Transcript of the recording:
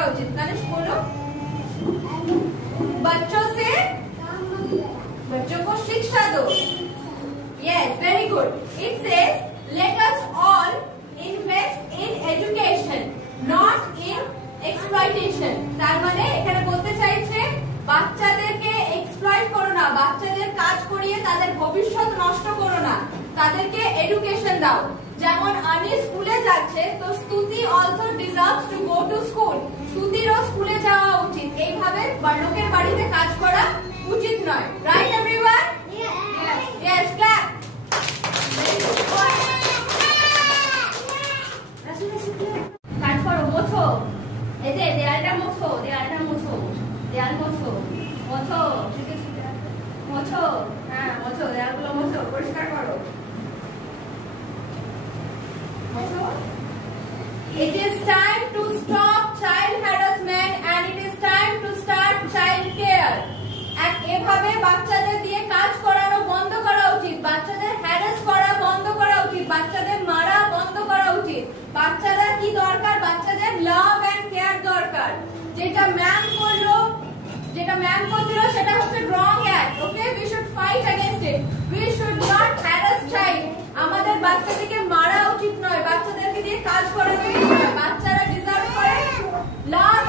देवा उचित। तनिष्क बोलो, बच्चों को शिक्षा दो। Yes, very good. It says, let us all invest in education, not in exploitation. তার মানে এখানে বলতে চাইছে বাচ্চাদেরকে এক্সপ্লয়েট করো না, বাচ্চাদের কাজ করিয়ে তাদের ভবিষ্যৎ নষ্ট করো না, তাদেরকে এডুকেশন দাও। যেমন আনি স্কুলে যাচ্ছে, তো Stuti also deserves to go to school. স্তুতিরও স্কুলে যাওয়া উচিত। এইভাবে লোকের বাড়িতে কাজ করা উচিত নয়। Right everyone? Yes, clap. কাজ করো, মোছো। এই যে দেয়ালটা মোছো, দেয়ালটা মোছো, দেয়াল মোছো, মোছো, মোছো, হ্যাঁ মোছো, দেয়ালগুলো মোছো, পরিষ্কার করো। It is time to stop child harassment and it is time to start child care. এভাবে বাচ্চাদের দিয়ে কাজ করানো বন্ধ করা উচিত, বাচ্চাদের হ্যারাস করা বন্ধ করা উচিত, বাচ্চাদের মারা বন্ধ করা উচিত। বাচ্চারা কি দরকার? বাচ্চাদের লাভ এন্ড কেয়ার দরকার। যেটা ম্যাম করছিল সেটা হচ্ছে wrong act. Okay, we should fight against it. We should not harass child. আমাদের বাচ্চাদেরকে মারা উচিত নয়, বাচ্চাদেরকে দিয়ে কাজ করানো উচিত নয়। বাচ্চারা ডিজার্ভ করে লাভ